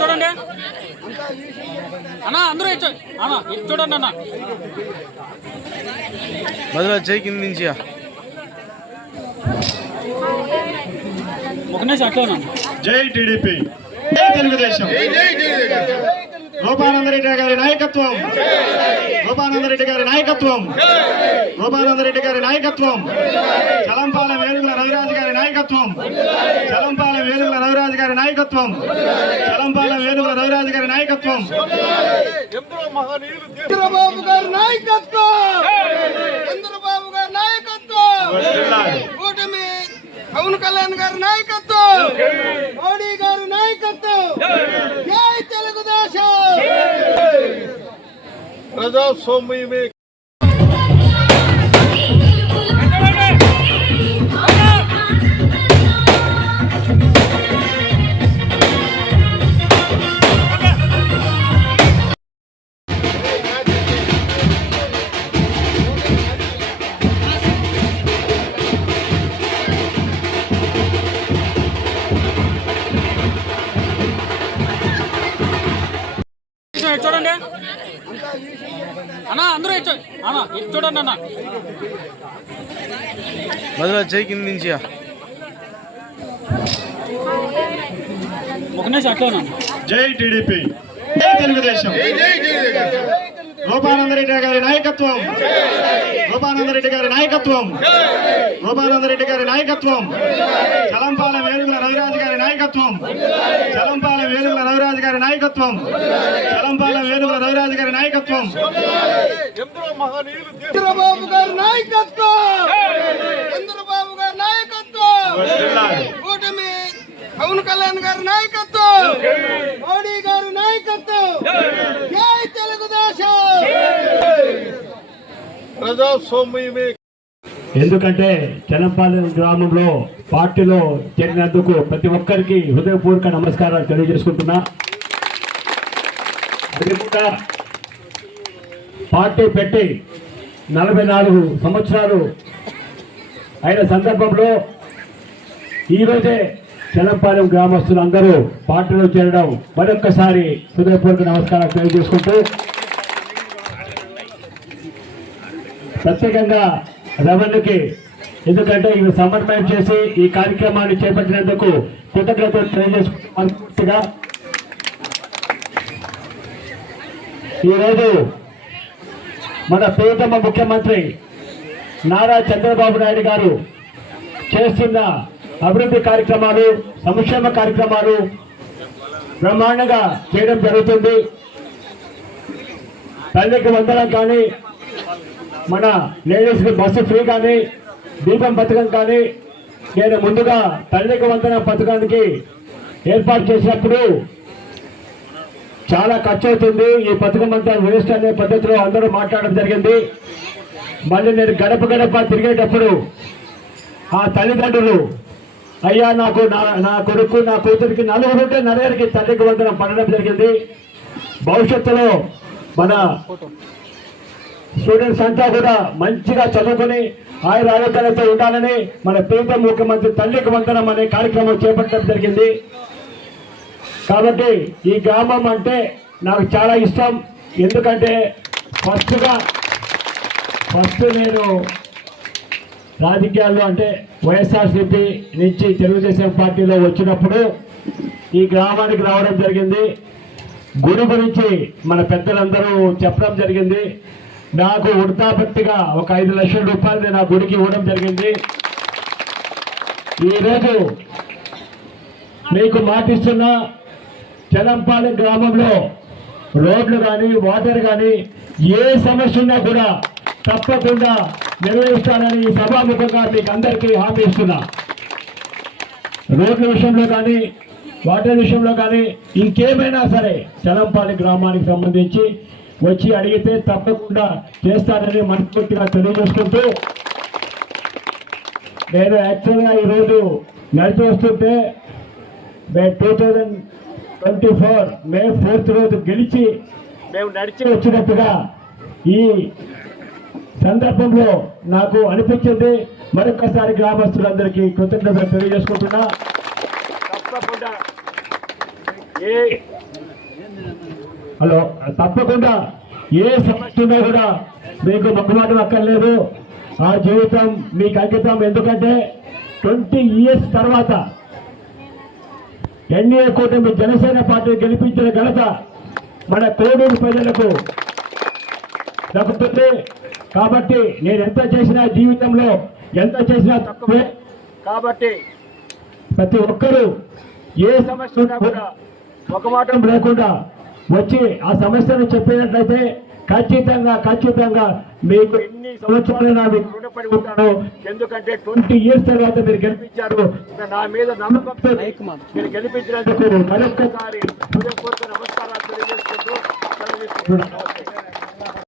చూడండి అన్న, అందరూ అన్న చూడండి అన్న, మొదలు చేయి కింద నుంచి ఒక నిమిషం అట్లా. జై టీడీపీ, జై తెలుగుదేశం. రూపానందరెడ్డి గారి నాయకత్వం, రూపానందరెడ్డి గారి నాయకత్వం, రూపానందరెడ్డి గారి నాయకత్వం, చలంపాలెం వేలుగుల రవిరాజు గారి నాయకత్వం, చలంపాలెం వేలుగుల రవిరాజు గారి నాయకత్వం, చలంపాలెం వేలుగుల రవిరాజు గారి నాయకత్వం, చంద్రబాబు గారి నాయకత్వం, చంద్రబాబు గారి నాయకత్వం, కూటమి పవన్ కళ్యాణ్ గారి నాయకత్వం, మోడీ గారి నాయకత్వం. జై తెలుగుదేశం. ప్రజాస్వామ్యమే చూడండి అన్న, అందరూ అన్న చూడండి అన్న, మొదలు చేయి కింద నుంచి ఒక నిమిషం అట్లా. జై టీడీపీ, జై తెలుగుదేశం. రూపానందరెడ్డి గారి నాయకత్వం, రూపానందరెడ్డి గారి నాయకత్వం, రూపానందరెడ్డి గారి నాయకత్వం, చలంపాలెం వేలుగుల రవిరాజు గారి నాయకత్వం, చలంపాలెం వేలుగుల రవిరాజు గారి నాయకత్వం, చలంపాలెం వేలుగుల రవిరాజు గారి నాయకత్వం, చంద్రబాబు గారి నాయకత్వం, చంద్రబాబు గారి నాయకత్వం, కూటమి పవన్ కళ్యాణ్ గారి నాయకత్వం, మోడీ గారి నాయకత్వం. జై తెలుగుదేశం. ప్రజాస్వామ్యమే. ఎందుకంటే చలంపాలెం గ్రామంలో పార్టీలో చేరినందుకు ప్రతి ఒక్కరికి హృదయపూర్వక నమస్కారాలు తెలియజేసుకుంటున్నా. అది కూడా పార్టీ పెట్టి 44 సంవత్సరాలు అయిన సందర్భంలో ఈరోజే చలంపాలెం గ్రామస్తులందరూ పార్టీలో చేరడం మరొక్కసారి హృదయపూర్వక నమస్కారాలు తెలియజేసుకుంటూ, ప్రత్యేకంగా రమణకి ఎందుకంటే ఇవి సమన్వయం చేసి ఈ కార్యక్రమాన్ని చేపట్టినందుకు కృతజ్ఞతలు తెలియజేసుకుంటుగా, ఈరోజు మన ప్రియతమ ముఖ్యమంత్రి నారా చంద్రబాబు నాయుడు గారు చేస్తున్న అభివృద్ధి కార్యక్రమాలు, సంక్షేమ కార్యక్రమాలు బ్రహ్మాండంగా చేయడం జరుగుతుంది. తల్లికి వందనం కానీ, మన లేడీస్కి బస్సు ఫ్రీ కానీ, దీపం పథకం కానీ, నేను ముందుగా తల్లికి వందనం పథకానికి ఏర్పాటు చేసినప్పుడు చాలా ఖర్చు అవుతుంది, ఈ పథకం అంతా వేస్ట్ అనే పద్ధతిలో అందరూ మాట్లాడడం జరిగింది. మళ్ళీ నేను గడప గడప తిరిగేటప్పుడు ఆ తల్లిదండ్రులు, అయ్యా నాకు నా కొడుకు నా కూతురికి నలుగురికి తల్లికి వందనం పడడం జరిగింది. భవిష్యత్తులో మన స్టూడెంట్స్ అంతా కూడా మంచిగా చదువుకొని ఆయుర ఆరోగ్యాలతో ఉండాలని మన ప్రీతం ముఖ్యమంత్రి తల్లికి వందనం అనే కార్యక్రమం చేపట్టడం జరిగింది. కాబట్టి ఈ గ్రామం అంటే నాకు చాలా ఇష్టం. ఎందుకంటే ఫస్ట్ నేను రాజకీయాల్లో అంటే వైఎస్ఆర్సీపీ నుంచి తెలుగుదేశం పార్టీలో వచ్చినప్పుడు ఈ గ్రామానికి రావడం జరిగింది. గుడి గురించి మన పెద్దలందరూ చెప్పడం జరిగింది. నాకు వృద్ధాభక్తిగా ఒక 5 లక్షల రూపాయలు నేను ఆ గుడికి ఇవ్వడం జరిగింది. ఈరోజు మీకు మాటిస్తున్నా, చలంపాలెం గ్రామంలో రోడ్లు కానీ, వాటర్ కానీ ఏ సమస్య ఉన్నా కూడా తప్పకుండా నిర్వహిస్తానని ఈ సభాముఖంగా మీకు అందరికీ హామీ ఇస్తున్నా. రోడ్ల విషయంలో కానీ, వాటర్ విషయంలో కానీ, ఇంకేమైనా సరే చలంపాలెం గ్రామానికి సంబంధించి వచ్చి అడిగితే తప్పకుండా చేస్తానని మనస్ఫూర్తిగా తెలియజేసుకుంటూ నేను యాక్చువల్గా ఈరోజు నడిచి వస్తుంటే 2024 మే 4th రోజు గెలిచి మేము నడిచి వచ్చినట్టుగా ఈ సందర్భంలో నాకు అనిపించింది. మరొకసారి గ్రామస్తులందరికీ కృతజ్ఞతలు తెలియజేసుకుంటున్నా. తప్పకుండా ఏ సమస్య ఉన్నా కూడా మీకు మొక్కమాటం అక్కర్లేదు. ఆ జీవితం మీకు అంకితం. ఎందుకంటే 20 years తర్వాత ఎన్డీఏ కూటమి జనసేన పార్టీ గెలిపించిన ఘనత మన కోడూరు ప్రజలకు దక్కుతుంది. కాబట్టి నేను ఎంత చేసినా జీవితంలో ఎంత చేసినా తక్కువే. కాబట్టి ప్రతి ఒక్కరూ ఏ సమస్య ఉన్నా కూడా ఒక మాట లేకుండా వచ్చి ఆ సమస్యను చెప్పినట్లయితే ఖచ్చితంగా మీకు ఎన్ని సంవత్సరాలైనా మీకు రుణపడి ఉంటాను. ఎందుకంటే 20 years తర్వాత మీరు గెలిపించారు. నా మీద నమ్మకంతో మీరు గెలిపించినందుకు మరొక్కసారి